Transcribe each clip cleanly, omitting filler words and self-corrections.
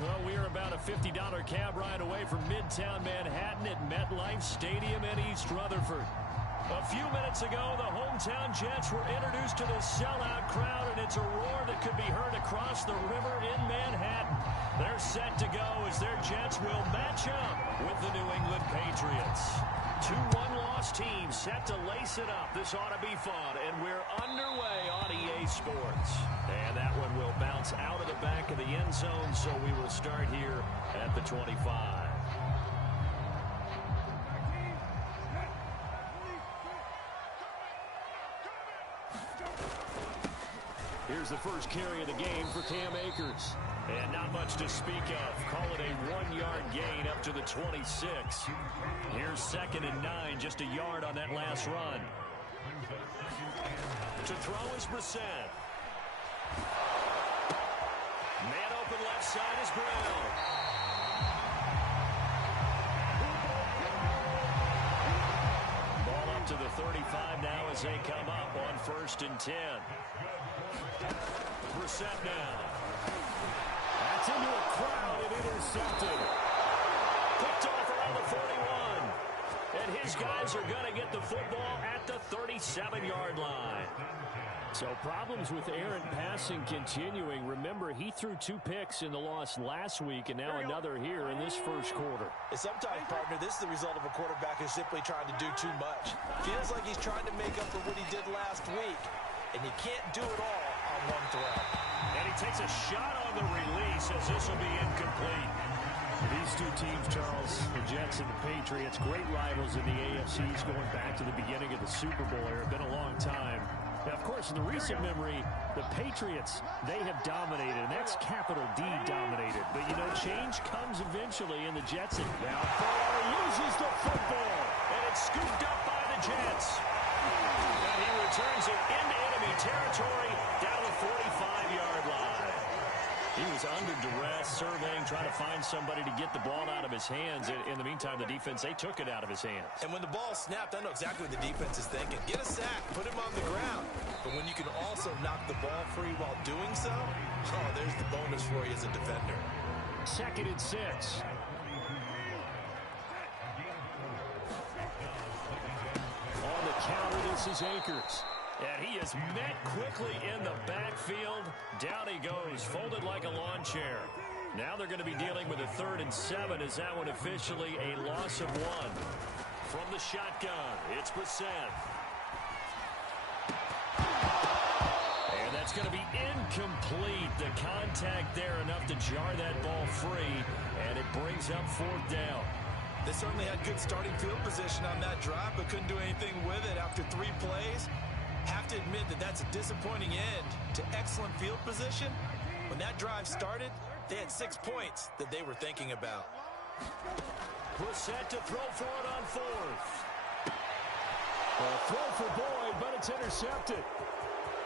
Well, we are about a $50 cab ride away from Midtown Manhattan at MetLife Stadium in East Rutherford. A few minutes ago, the hometown Jets were introduced to this sellout crowd, and it's a roar that could be heard across the river in Manhattan. They're set to go as their Jets will match up with the New England Patriots. Two one-loss teams set to lace it up. This ought to be fun, and we're underway on EA Sports. And that one will bounce out of the back of the end zone, so we will start here at the 25. Here's the first carry of the game for Cam Akers. And not much to speak of. Call it a 1-yard gain up to the 26. Here's 2nd and 9, just a yard on that last run. To throw is Brissett. Man open left side is Brown. Ball up to the 35 now as they come up on 1st and 10. Brissett now. That's into a crowd and intercepted. Picked off around the 41. And his guys are going to get the football at the 37-yard line. So problems with errant passing continuing. Remember, he threw 2 picks in the loss last week and now another here in this first quarter. And sometimes, partner, this is the result of a quarterback who's simply trying to do too much. Feels like he's trying to make up for what he did last week. And you can't do it all on one throw. And he takes a shot on the release as this will be incomplete. These two teams, Charles, the Jets and the Patriots, great rivals in the AFCs going back to the beginning of the Super Bowl era. Been a long time. Now, of course, in the recent memory, the Patriots, they have dominated, and that's capital D dominated. But, you know, change comes eventually in the Jets. Now, Burrow loses the football, and it's scooped up by the Jets. And he returns it into enemy territory down the 45-yard line. He was under duress, surveying, trying to find somebody to get the ball out of his hands. In the meantime, the defense, they took it out of his hands. And when the ball snapped, I know exactly what the defense is thinking. Get a sack, put him on the ground. But when you can also knock the ball free while doing so, oh, there's the bonus for you as a defender. 2nd and 6. On the counter, this is Akers. And he is met quickly in the backfield. Down he goes, folded like a lawn chair. Now they're going to be dealing with a 3rd and 7. Is that one officially a loss of 1? From the shotgun, it's Brissett. And that's going to be incomplete. The contact there enough to jar that ball free. And it brings up 4th down. They certainly had good starting field position on that drive, but couldn't do anything with it after 3 plays. Have to admit that that's a disappointing end to excellent field position. When that drive started, they had 6 points that they were thinking about. Brissett to throw for it on 4th. A throw for Boyd, but it's intercepted.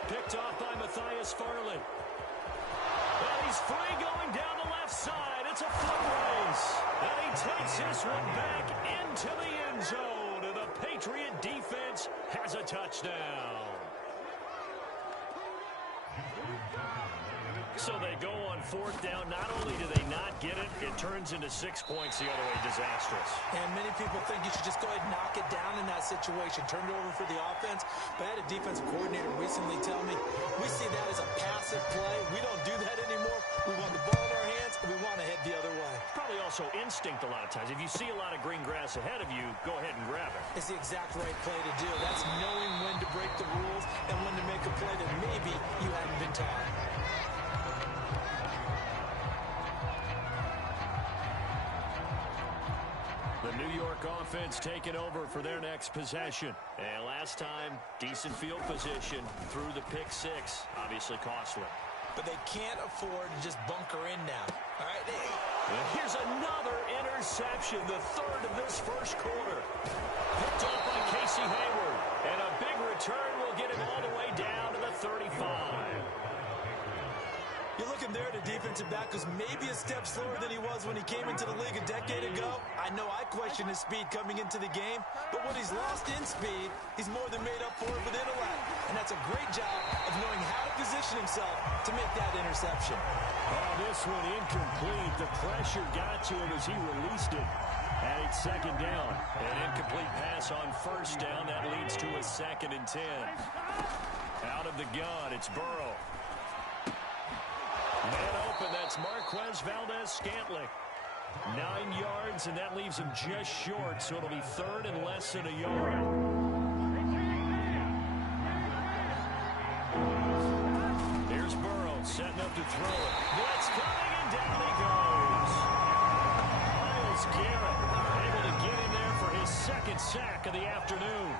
Picked off by Matthias Farley. And he's free going down the left side. It's a foot race. And he takes this one back into the end zone. And the Patriot defense has a touchdown. So they go on 4th down. Not only do they not get it, it turns into 6 points the other way. Disastrous. And many people think you should just go ahead and knock it down in that situation. Turn it over for the offense. But I had a defensive coordinator recently tell me, we see that as a passive play. We don't do that anymore. We want the ball in our hands, and we want to head the other way. Probably also instinct a lot of times. If you see a lot of green grass ahead of you, go ahead and grab it. It's the exact right play to do. That's knowing when to break the rules and when to make a play that maybe you hadn't been taught. The New York offense taking over for their next possession. And last time, decent field position through the pick 6. Obviously costly. But they can't afford to just bunker in now. All right? And here's another interception, the 3rd of this first quarter. Picked off by Casey Hayward. And a big return will get him all the way down to the 35. You're looking there at a defensive back who's maybe a step slower than he was when he came into the league a decade ago. I know I questioned his speed coming into the game, but what he's lost in speed, he's more than made up for it with intellect. And that's a great job of knowing how to position himself to make that interception. Oh, this one incomplete. The pressure got to him as he released it. And it's second down. An incomplete pass on first down. That leads to a 2nd and 10. Out of the gun, it's Burrow. Man open, that's Marquez Valdes-Scantling. 9 yards, and that leaves him just short, so it'll be 3rd and less than a yard. Here's Burrow setting up to throw it. Blitz coming, and down he goes. Myles Garrett able to get in there for his 2nd sack of the afternoon.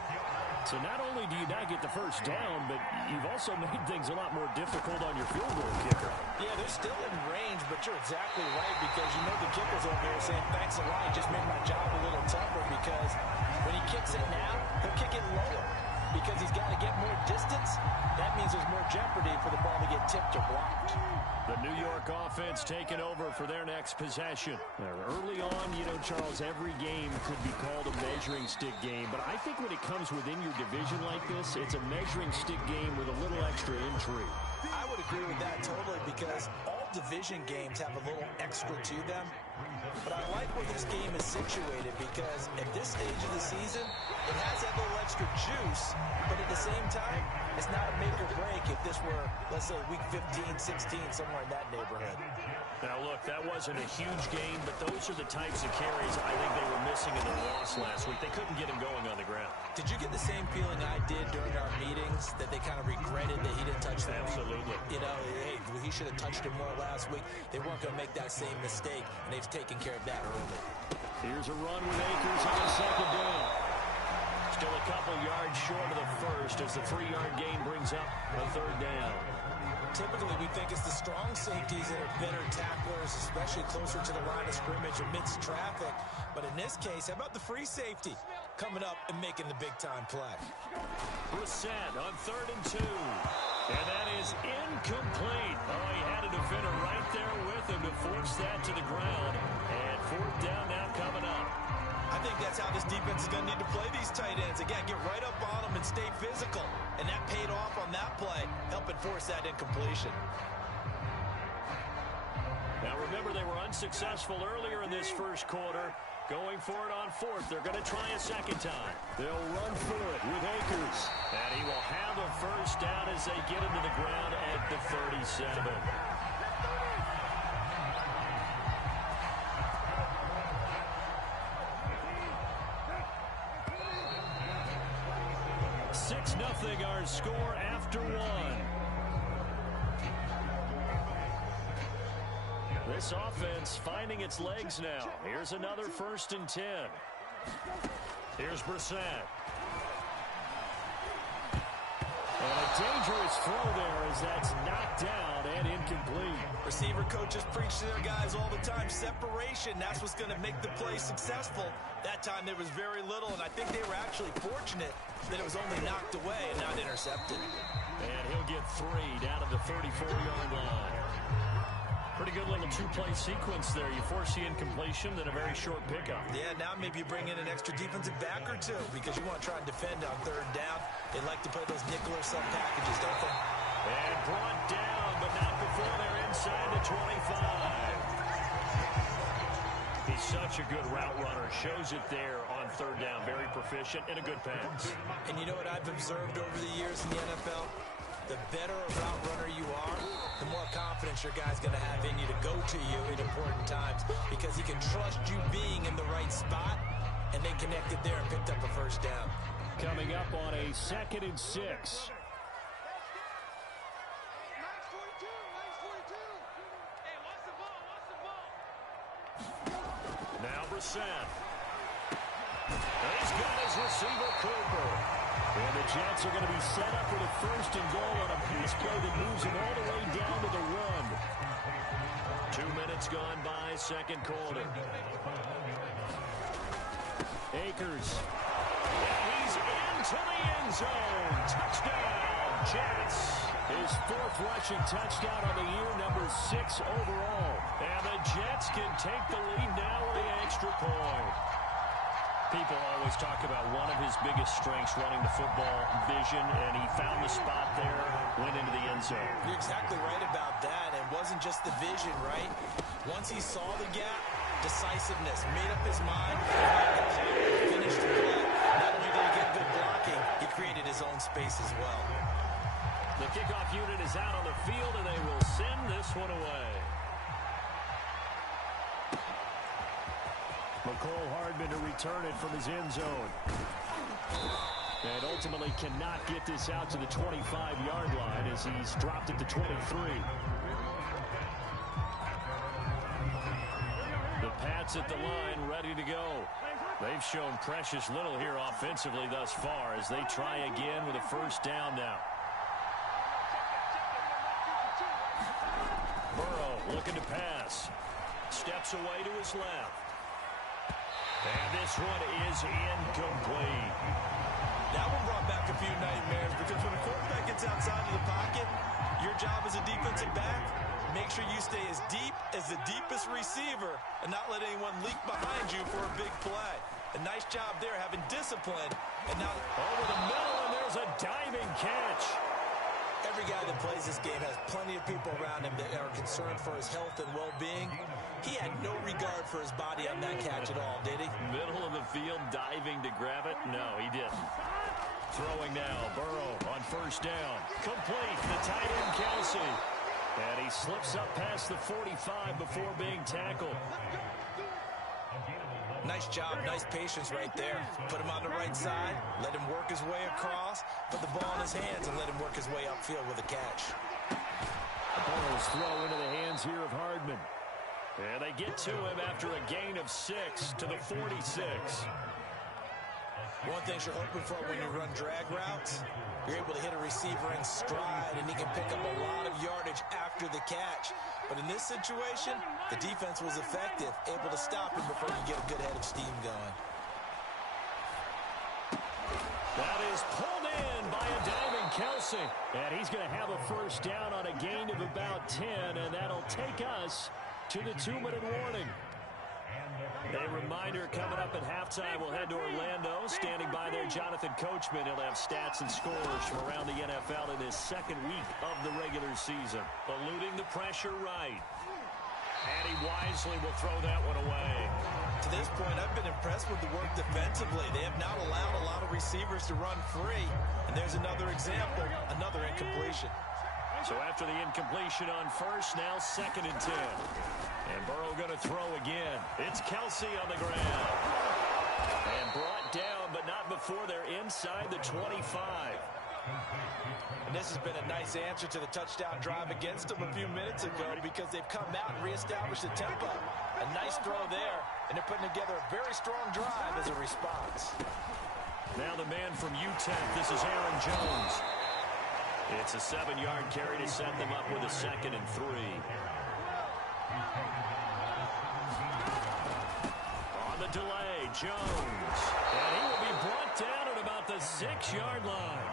So not only do you not get the first down, but you've also made things a lot more difficult on your field goal kicker. Yeah, they're still in range, but you're exactly right because you know the kicker's over there saying, thanks a lot, you just made my job a little tougher because when he kicks it now, he'll kick it lower because he's got to get more distance. That means there's more jeopardy for the ball to get tipped or blocked. The New York offense taking over for their next possession. Early on, you know, Charles, every game could be called a measuring stick game. But I think when it comes within your division like this, it's a measuring stick game with a little extra intrigue. I would agree with that totally because all division games have a little extra to them. But I like where this game is situated because at this stage of the season, it has that little extra juice. But at the same time, it's not a make or break if this were, let's say, week 15, 16, somewhere in that neighborhood. Now, look, that wasn't a huge game, but those are the types of carries I think they were missing in their loss last week. They couldn't get him going on the ground. Did you get the same feeling I did during our meetings, that they kind of regretted that he didn't touch them? Absolutely. You know, hey, he should have touched him more last week. They weren't going to make that same mistake, and they've taken care of that early. Here's a run with Akers on the 2nd down. Still a couple yards short of the first as the 3-yard gain brings up a 3rd down. Typically, we think it's the strong safeties that are better tacklers, especially closer to the line of scrimmage amidst traffic. But in this case, how about the free safety coming up and making the big-time play? Brissett on 3rd and 2. And that is incomplete. Oh, he had a defender right there with him to force that to the ground. And 4th down now coming up. I think that's how this defense is going to need to play these tight ends. Again, get right up on them and stay physical. And that paid off on that play, helping force that incompletion. Now, remember, they were unsuccessful earlier in this first quarter. Going for it on 4th. They're going to try a 2nd time. They'll run for it with Akers. And he will have a first down as they get him to the ground at the 37. Nothing our score after 1. This offense finding its legs now. Here's another 1st and 10. Here's Brissett. And a dangerous throw there as that's knocked down and incomplete. Receiver coaches preach to their guys all the time. Separation, that's what's going to make the play successful. That time there was very little, and I think they were actually fortunate that it was only knocked away and not intercepted. And he'll get 3 down to the 34-yard line. Pretty good little 2-play sequence there. You force the incompletion, then a very short pickup. Yeah, now maybe you bring in an extra defensive back or 2 because you want to try and defend on 3rd down. They like to play those nickel or sub packages, don't they? And brought down, but not before they're inside the 25. He's such a good route runner. Shows it there on 3rd down. Very proficient and a good pass. And you know what I've observed over the years in the NFL? The better a route runner you are, the more confidence your guy's going to have in you to go to you in important times because he can trust you being in the right spot, and they connected there and picked up a first down. Coming up on a 2nd and 6. Now Brissett. He's got his receiver, Cooper. And the Jets are going to be set up with a 1st and goal on a pass play that moves them all the way down to the run. 2 minutes gone by, 2nd quarter. Akers. And he's into the end zone. Touchdown, Jets. His 4th rushing touchdown on the year, number 6 overall. And the Jets can take the lead now with the extra point. People always talk about one of his biggest strengths running the football, vision, and he found the spot there, went into the end zone. You're exactly right about that. It wasn't just the vision, right? Once he saw the gap, decisiveness, made up his mind, finished the play. Not only did he get good blocking, he created his own space as well. The kickoff unit is out on the field, and they will send this one away. McCole Hardman to return it from his end zone. And ultimately cannot get this out to the 25-yard line as he's dropped it to 23. The Pats at the line ready to go. They've shown precious little here offensively thus far as they try again with a first down now. Burrow looking to pass. Steps away to his left. And this one is incomplete. That one brought back a few nightmares because when a quarterback gets outside of the pocket, your job as a defensive back, make sure you stay as deep as the deepest receiver and not let anyone leak behind you for a big play. A nice job there having discipline. And now over the middle, and there's a diving catch. Every guy that plays this game has plenty of people around him that are concerned for his health and well-being. He had no regard for his body on that catch at all, did he? Middle of the field, diving to grab it? No, he didn't. Throwing now, Burrow on first down. Complete, the tight end, Kelsey. And he slips up past the 45 before being tackled. Nice job, nice patience right there. Put him on the right side, let him work his way across, put the ball in his hands, and let him work his way upfield with a catch. Burrow's throw into the hands here of Hardman. And they get to him after a gain of 6 to the 46. One thing you're hoping for when you run drag routes, you're able to hit a receiver in stride, and he can pick up a lot of yardage after the catch. But in this situation, the defense was effective, able to stop him before you get a good head of steam going. That is pulled in by a diving Kelsey. And he's going to have a first down on a gain of about 10, and that'll take us to the 2-minute warning. A reminder coming up at halftime, we'll head to Orlando. Standing by there, Jonathan Coachman. He'll have stats and scores from around the NFL in his second week of the regular season. Eluding the pressure right. And he wisely will throw that one away. To this point, I've been impressed with the work defensively. They have not allowed a lot of receivers to run free. And there's another example, another incompletion. So after the incompletion on first, now 2nd and 10. And Burrow going to throw again. It's Kelsey on the ground. And brought down, but not before they're inside the 25. And this has been a nice answer to the touchdown drive against them a few minutes ago because they've come out and reestablished the tempo. A nice throw there, and they're putting together a very strong drive as a response. Now the man from UTEP, this is Aaron Jones. It's a 7-yard carry to set them up with a 2nd and 3. On the delay, Jones. And he will be brought down at about the 6-yard line.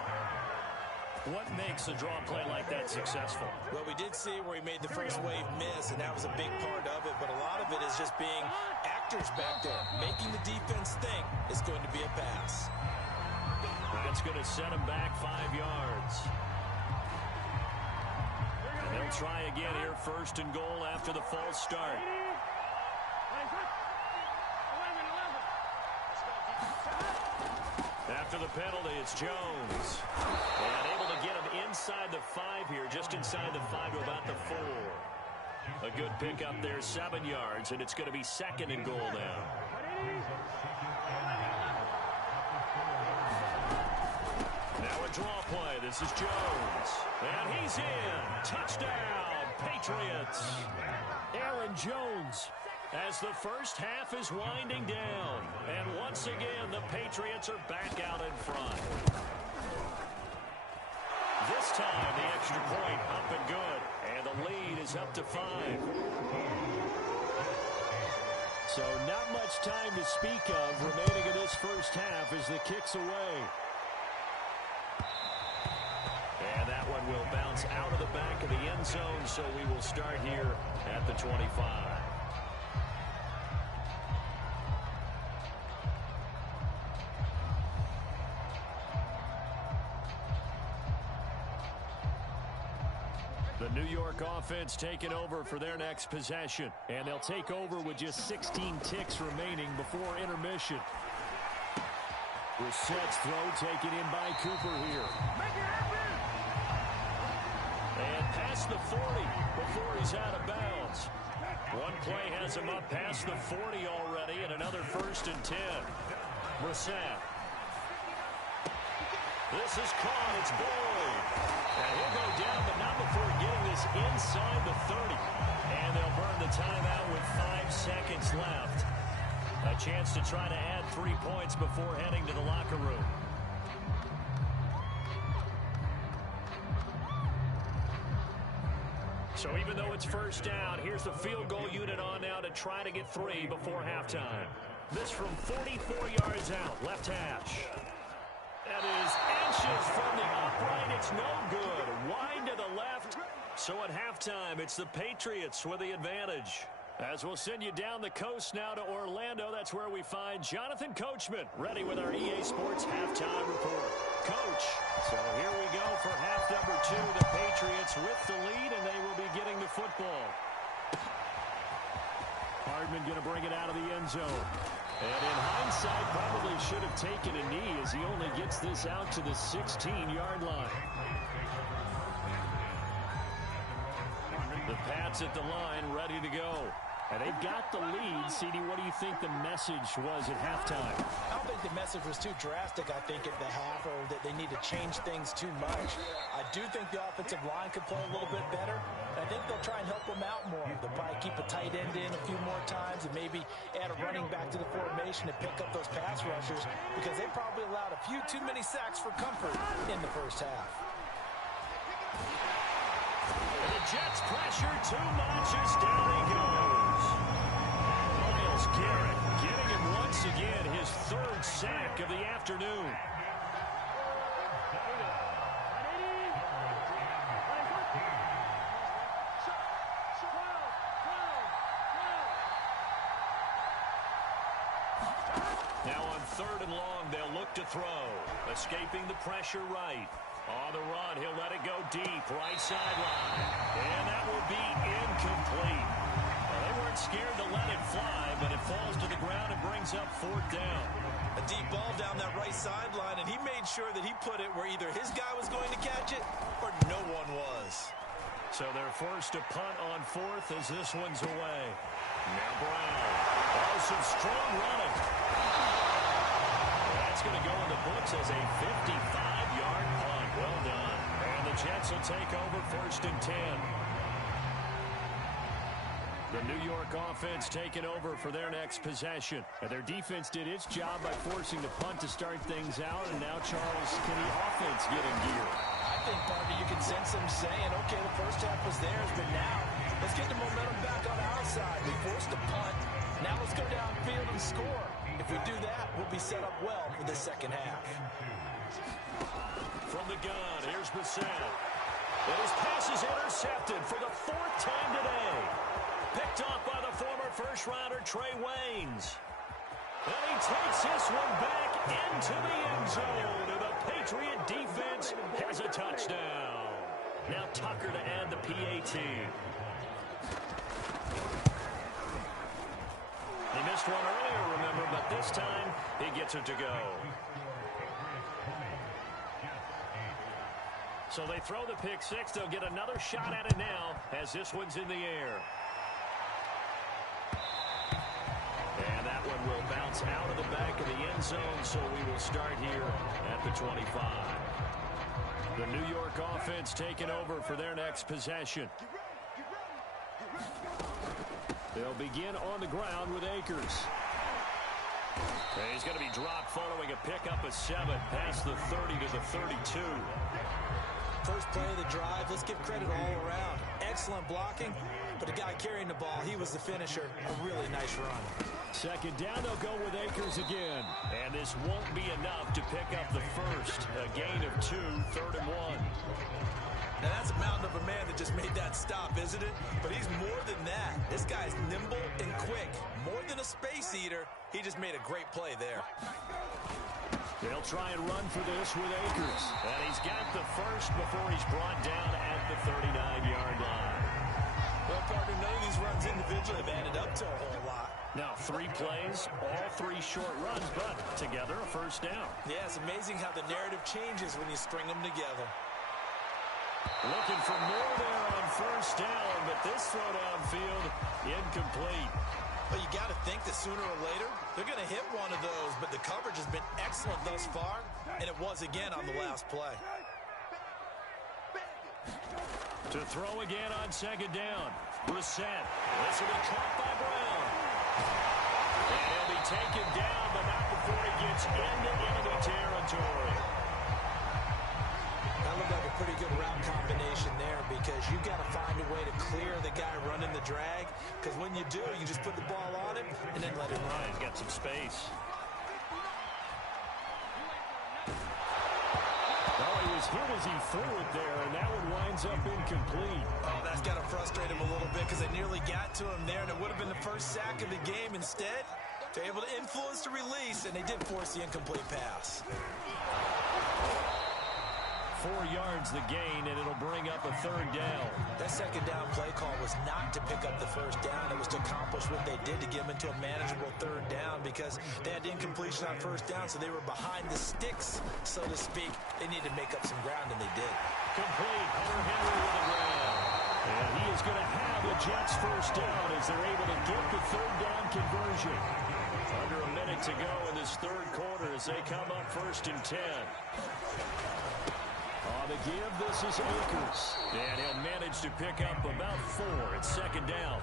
What makes a draw play like that successful? Well, we did see where he made the first wave miss, and that was a big part of it. But a lot of it is just being actors back there. Making the defense think it's going to be a pass. That's going to set him back 5 yards. And they'll try again here, 1st and goal after the false start. After the penalty, it's Jones. And able to get him inside the 5 here, just inside the 5 to about the 4. A good pickup there, 7 yards, and it's going to be 2nd and goal now. Now a draw play. This is Jones. And he's in. Touchdown, Patriots. Aaron Jones. As the first half is winding down. And once again, the Patriots are back out in front. This time, the extra point up and good. And the lead is up to 5. So not much time to speak of remaining in this first half as the kick's away. And that one will bounce out of the back of the end zone, so we will start here at the 25. The New York offense taking over for their next possession. And they'll take over with just 16 ticks remaining before intermission. Brissett's throw taken in by Cooper here. And past the 40 before he's out of bounds. One play has him up past the 40 already, and another 1st and 10. Brissett. This is caught. It's Boyd. And he'll go down, but not before getting this inside the 30. And they'll burn the timeout with 5 seconds left. A chance to try to add 3 points before heading to the locker room. So even though it's 1st down, here's the field goal unit on now to try to get 3 before halftime. This from 44 yards out, left hash. That is inches from the upright. It's no good. Wide to the left. So at halftime, it's the Patriots with the advantage. As we'll send you down the coast now to Orlando, that's where we find Jonathan Coachman, ready with our EA Sports halftime report. Coach, so here we go for half number 2. The Patriots with the lead, and they will be getting the football. Hardman going to bring it out of the end zone. And in hindsight, probably should have taken a knee as he only gets this out to the 16-yard line. The Pats at the line, ready to go. And they've got the lead. CD, what do you think the message was at halftime? I don't think the message was too drastic, I think, at the half, or that they need to change things too much. I do think the offensive line could play a little bit better. I think they'll try and help them out more. They'll probably keep a tight end in a few more times and maybe add a running back to the formation to pick up those pass rushers, because they probably allowed a few too many sacks for comfort in the 1st half. The Jets pressure too much as down he goes. Myles Garrett getting him once again, his 3rd sack of the afternoon. Now on 3rd and long, they'll look to throw. Escaping the pressure right. On the run, he'll let it go deep, right sideline. And that will be incomplete. Well, they weren't scared to let it fly, but it falls to the ground and brings up 4th down. A deep ball down that right sideline, and he made sure that he put it where either his guy was going to catch it or no one was. So they're forced to punt on 4th as this one's away. Now Brown. Oh, some strong running. That's going to go in the books as a 55-yard punt. Well done. And the Jets will take over 1st and 10. The New York offense taking over for their next possession. And their defense did its job by forcing the punt to start things out. And now, Charles, can the offense get in gear? I think, Bobby, you can sense them saying, okay, the 1st half was theirs, but now let's get the momentum back on our side. We forced a punt. Now let's go downfield and score. If we do that, we'll be set up well for the 2nd half. From the gun, here's Brissett. And his pass is intercepted for the 4th time today. Picked off by the former 1st-rounder Trey Waynes. And he takes this one back into the end zone. And the Patriot defense has a touchdown. Now Tucker to add the PAT. He missed one earlier, remember, but this time he gets it to go. So they throw the pick 6. They'll get another shot at it now as this one's in the air. And that one will bounce out of the back of the end zone, so we will start here at the 25. The New York offense taking over for their next possession. They'll begin on the ground with Akers. And he's going to be dropped following a pickup of 7 past the 30 to the 32. First play of the drive, let's give credit all around. Excellent blocking, but the guy carrying the ball, he was the finisher. A really nice run. 2nd down, they'll go with Akers again. And this won't be enough to pick up the first. A gain of 2, 3rd and 1. Now that's a mountain of a man that just made that stop, isn't it? But he's more than that. This guy's nimble and quick. More than a space eater, he just made a great play there. They'll try and run for this with Akers. And he's got the first before he's brought down at the 39-yard line. Well, partner, none of these runs individually have added up to a whole lot. Now 3 plays, all 3 short runs, but together a first down. Yeah, it's amazing how the narrative changes when you string them together. Looking for more there on first down, but this throw downfield incomplete. Well, you got to think that sooner or later, they're going to hit one of those, but the coverage has been excellent thus far, and it was again on the last play. To throw again on second down. Brissett. This will be caught by Brown. And he'll be taken down, but not before he gets into enemy territory. That looked like a pretty good route combination there because you've got to find a way to clear the guy running the drag, because when you do, you just put the ball on him and then let him run. He's got some space. Oh, he was hit as he threw it there, and that one winds up incomplete. Oh, that's got to frustrate him a little bit because they nearly got to him there, and it would have been the first sack of the game. Instead, they're able to influence the release, and they did force the incomplete pass. 4 yards the gain, and it'll bring up a third down. That second down play call was not to pick up the first down. It was to accomplish what they did to get them into a manageable third down because they had incompletion on first down, so they were behind the sticks, so to speak. They needed to make up some ground, and they did. Complete. Hunter Henry with the ground. And he is going to have the Jets first down as they're able to get the third down conversion. Under a minute to go in this third quarter as they come up 1st and 10. On the give, this is Akers. And he'll manage to pick up about 4 at second down.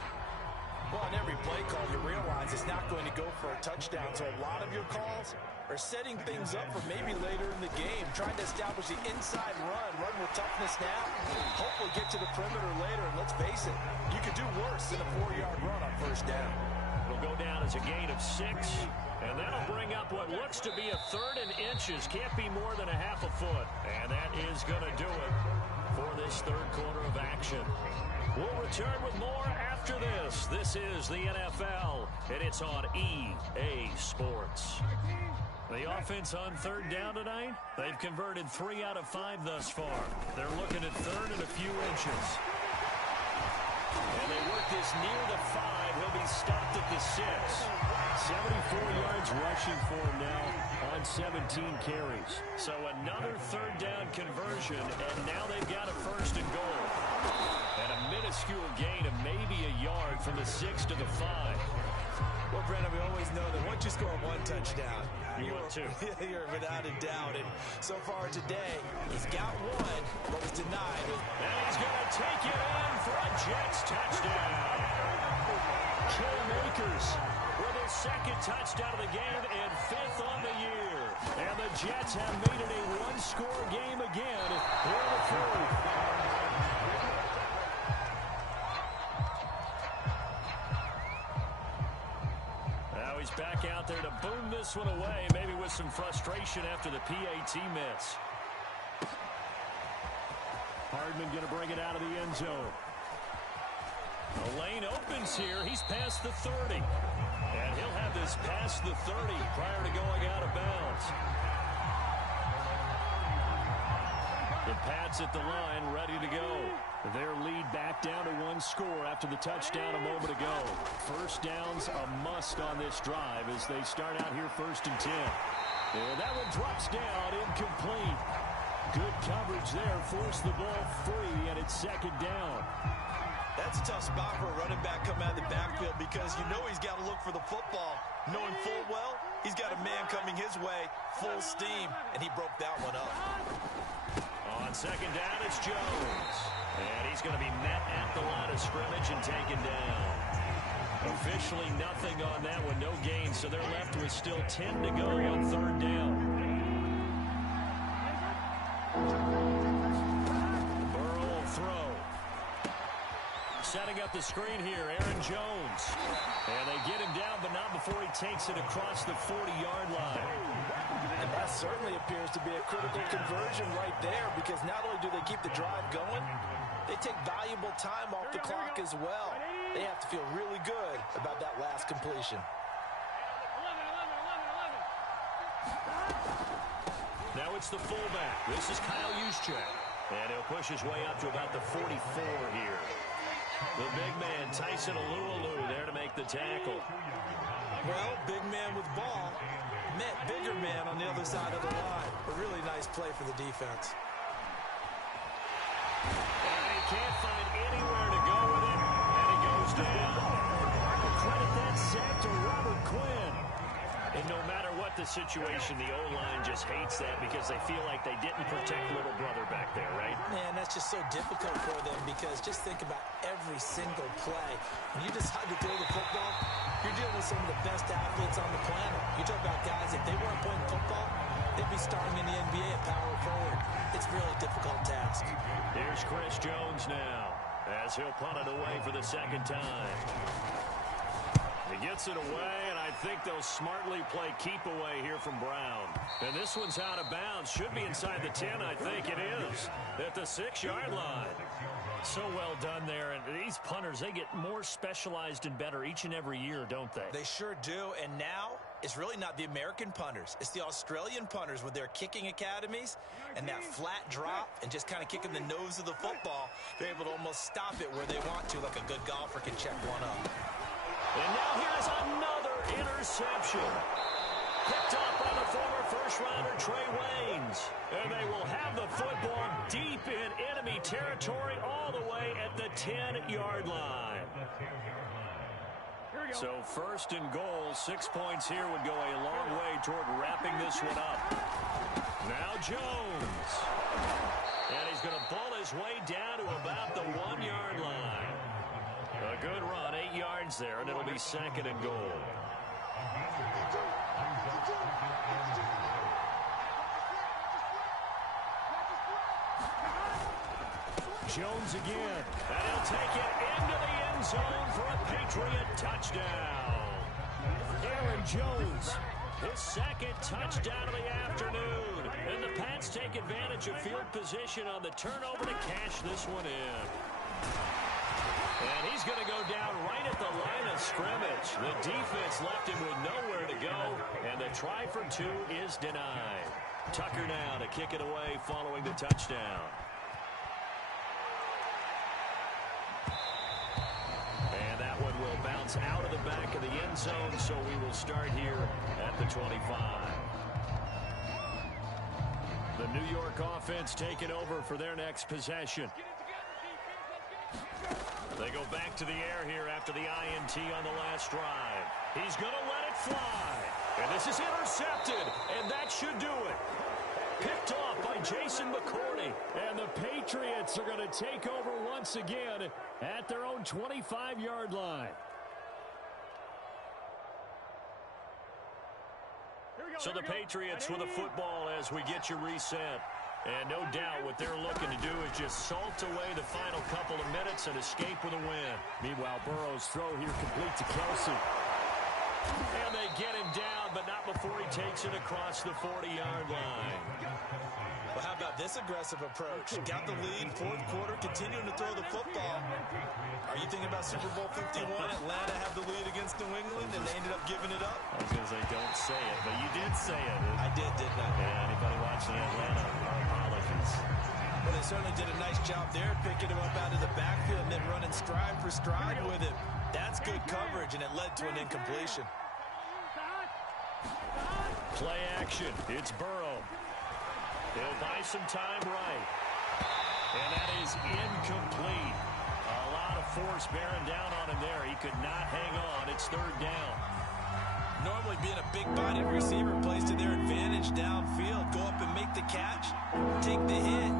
Well, on every play call, you realize it's not going to go for a touchdown. So a lot of your calls are setting things up for maybe later in the game, trying to establish the inside run with toughness now, hopefully get to the perimeter later. And let's face it, you could do worse than a 4-yard run on first down. It'll go down as a gain of 6. And that'll bring up what looks to be a 3rd and inches. Can't be more than a half a foot. And that is going to do it for this third quarter of action. We'll return with more after this. This is the NFL, and it's on EA Sports. The offense on third down tonight, they've converted 3 out of 5 thus far. They're looking at 3rd and a few inches. And they work this near the 5. He'll be stopped at the 6. 74 yards rushing for him now on 17 carries. So another third down conversion, and now they've got a 1st and goal. And a minuscule gain of maybe a yard from the 6 to the 5. Well, Brandon, we always know that once you score 1 touchdown, you're without a doubt. And so far today, he's got 1, but was denied. And he's going to take it in for a Jets touchdown. Cam Akers with his 2nd touchdown of the game and 5th on the year. And the Jets have made it a 1-score game again here in the 4th. Now he's back out there to boom this one away, maybe with some frustration after the PAT miss. Hardman going to bring it out of the end zone. The lane opens here. He's past the 30. And he'll have this past the 30 prior to going out of bounds. The Pats at the line, ready to go. Their lead back down to 1 score after the touchdown a moment ago. First down's a must on this drive as they start out here 1st and 10. And that one drops down, incomplete. Good coverage there, forced the ball free, and it's 2nd down. That's a tough spot for a running back coming out of the backfield because you know he's got to look for the football, knowing full well he's got a man coming his way, full steam, and he broke that one up. On 2nd down, it's Jones. And he's going to be met at the line of scrimmage and taken down. Officially nothing on that one, no gain, so they're left with still 10 to go on 3rd down. Burrow will throw. Setting up the screen here, Aaron Jones. And they get him down, but not before he takes it across the 40-yard line. And that certainly appears to be a critical conversion right there because not only do they keep the drive going, they take valuable time off the clock as well. They have to feel really good about that last completion. Now it's the fullback. This is Kyle Juszczyk. And he'll push his way up to about the 44 here. The big man, Tyson Alualu, there to make the tackle. Well, big man with ball met bigger man on the other side of the line. A really nice play for the defense. And he can't find anywhere to go with it, and he goes down. Credit that sack to Robert Quinn. And no matter what the situation, the O-line just hates that because they feel like they didn't protect little brother back there, right? Man, that's just so difficult for them because just think about every single play. When you decide to throw the football, you're dealing with some of the best athletes on the planet. You talk about guys, if they weren't playing football, they'd be starting in the NBA at power forward. It's a really difficult task. Here's Chris Jones now as he'll punt it away for the second time. He gets it away, and I think they'll smartly play keep away here from Brown. And this one's out of bounds. Should be inside the 10, I think it is, at the 6-yard line. So well done there. And these punters, they get more specialized and better each and every year, don't they? They sure do. And now it's really not the American punters. It's the Australian punters with their kicking academies and that flat drop and just kind of kicking the nose of the football. They're able to almost stop it where they want to, like a good golfer can check one up. And now here's another interception. Picked up by the former first-rounder Trey Waynes. And they will have the football deep in enemy territory all the way at the 10-yard line. So first and goal, 6 points here would go a long way toward wrapping this one up. Now Jones. And he's going to pull his way down to about the 1-yard line. A good run, 8 yards there, and it'll be second and goal. Jones again, and he'll take it into the end zone for a Patriot touchdown. Aaron Jones, his second touchdown of the afternoon. And the Pats take advantage of field position on the turnover to cash this one in. And he's going to go down right at the line of scrimmage. The defense left him with nowhere to go, and the try for two is denied. Tucker now to kick it away following the touchdown. And that one will bounce out of the back of the end zone, so we will start here at the 25. The New York offense taking over for their next possession. They go back to the air here after the INT on the last drive. He's going to let it fly. And this is intercepted, and that should do it. Picked off by Jason McCourty. And the Patriots are going to take over once again at their own 25-yard line. So the Patriots with a football as we get you reset. And no doubt what they're looking to do is just salt away the final couple of minutes and escape with a win. Meanwhile, Burrow's throw here complete to Kelsey. And they get him down, but not before he takes it across the 40-yard line. Well, how about this aggressive approach? Got the lead, fourth quarter, continuing to throw the football. Are you thinking about Super Bowl 51? Atlanta have the lead against New England, and they ended up giving it up? I was going to say, don't say it, but you did say it. I did, didn't I? Yeah, anybody watching Atlanta, our apologies. Well, they certainly did a nice job there, picking him up out of the backfield and then running stride for stride with him. That's good coverage, and it led to an incompletion. Play action. It's Burrow. He'll buy some time right. And that is incomplete. A lot of force bearing down on him there. He could not hang on. It's third down. Normally being a big-bodied receiver plays to their advantage downfield. Go up and make the catch, take the hit,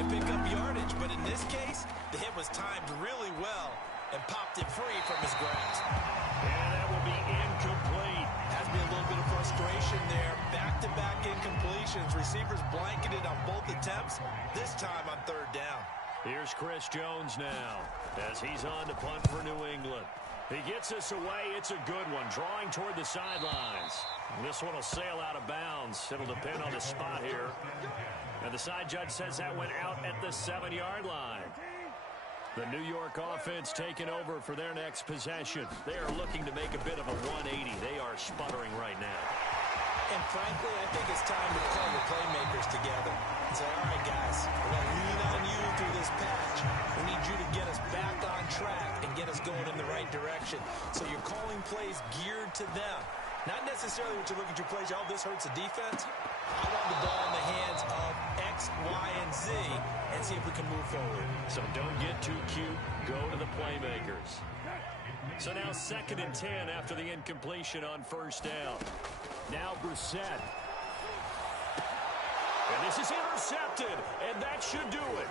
and pick up yardage. But in this case, the hit was timed really well and popped it free from his grasp. And that will be incomplete. Has to be a little bit of frustration there. Back-to-back incompletions. Receivers blanketed on both attempts, this time on third down. Here's Chris Jones now as he's on to punt for New England. He gets this away. It's a good one, drawing toward the sidelines. This one will sail out of bounds. It'll depend on the spot here. And the side judge says that went out at the 7-yard line. The New York offense taking over for their next possession. They are looking to make a bit of a 180. They are sputtering right now. And frankly, I think it's time to call your playmakers together and say, all right, guys, we're going to lean on you through this patch. We need you to get us back on track and get us going in the right direction. So you're calling plays geared to them. Not necessarily what you look at your plays, oh, this hurts the defense. I want the ball in the hands of X, Y, and Z and see if we can move forward. So don't get too cute. Go to the playmakers. So now 2nd and 10 after the incompletion on first down. Now Brissett. And this is intercepted, and that should do it.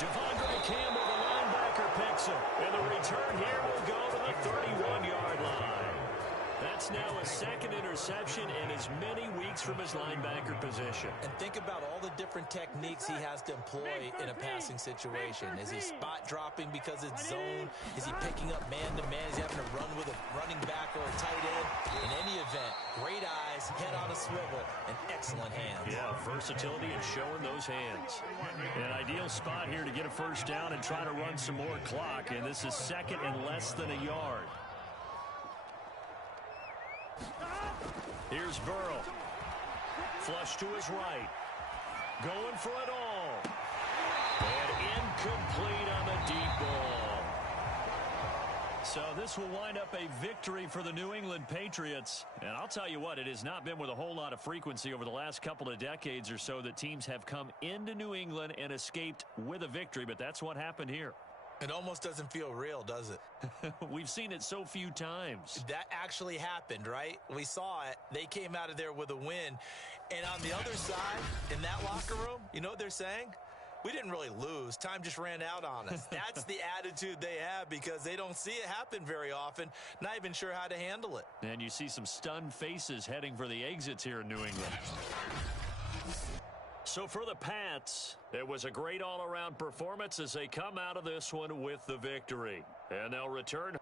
Devondre Campbell, the linebacker, picks him. And the return here will go to the 31-yard line. That's now a 2nd interception in as many weeks from his linebacker position. And think about all the different techniques he has to employ in a passing situation. Is he spot dropping because it's zone? Is he picking up man-to-man? Is he having to run with a running back or a tight end? In any event, great eyes, head on a swivel, and excellent hands. Yeah, versatility and showing those hands. An ideal spot here to get a first down and try to run some more clock. And this is 2nd and less than a yard. Here's Burrow. Flush to his right. Going for it all. And incomplete on the deep ball. So this will wind up a victory for the New England Patriots. And I'll tell you what, it has not been with a whole lot of frequency over the last couple of decades or so that teams have come into New England and escaped with a victory. But that's what happened here. It almost doesn't feel real, does it? We've seen it so few times. That actually happened, right? We saw it. They came out of there with a win. And on the other side, in that locker room, you know what they're saying? We didn't really lose. Time just ran out on us. That's the attitude they have because they don't see it happen very often, not even sure how to handle it. And you see some stunned faces heading for the exits here in New England. So for the Pats, it was a great all-around performance as they come out of this one with the victory. And they'll return